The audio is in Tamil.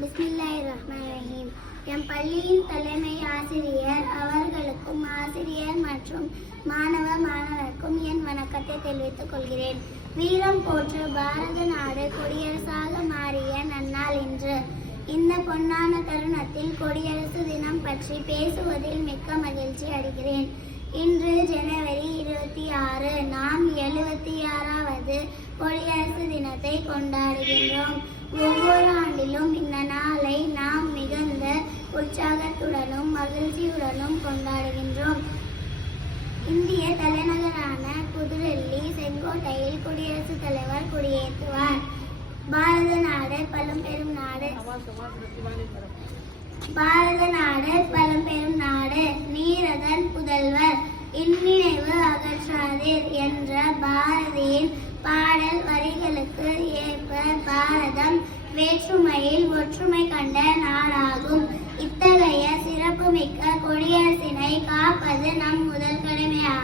பிஸ்மில்லாஹிர்ரஹ்மானிர்ரஹீம். எம் பள்ளியின் தலைமை ஆசிரியர் அவர்களுக்கும் ஆசிரியர் மற்றும் மாணவர்க்கும் என் வணக்கத்தை தெரிவித்துக் கொள்கிறேன். வீரம் போற்று பாரத நாடு குடியரசாக மாறிய நன்னாள் இன்று. இந்த பொன்னான தருணத்தில் குடியரசு தினம் பற்றி பேசுவதில் மிக்க மகிழ்ச்சி அடைகிறேன். இன்று ஜனவரி 26. நாம் 76வது குடியரசு தினத்தை கொண்டாடுகின்றோம். ஒவ்வொரு ஆண்டிலும் இந்த நாளை நாம் மிகுந்த உற்சாகத்துடனும் மகிழ்ச்சியுடனும் கொண்டாடுகின்றோம். இந்திய தலைநகரான புதுடெல்லி செங்கோட்டையில் குடியரசுத் தலைவர் கொடியேற்றுவார். பாரத நாடு பழம்பெரும் நாடு. பாரத நாடு பழம்பெரும் நாடு, நீரதன் புதல்வர், இந்நினைவு அகற்றாதீர் என்ற பாரதியின் பாடல் வரிகளுக்கு ஏற்ப பாரதம் வேற்றுமையில் ஒற்றுமை கண்ட நாடாகும். இத்தகைய சிறப்புமிக்க குடியரசினை காப்பது நம் முதல் கடமையாகும்.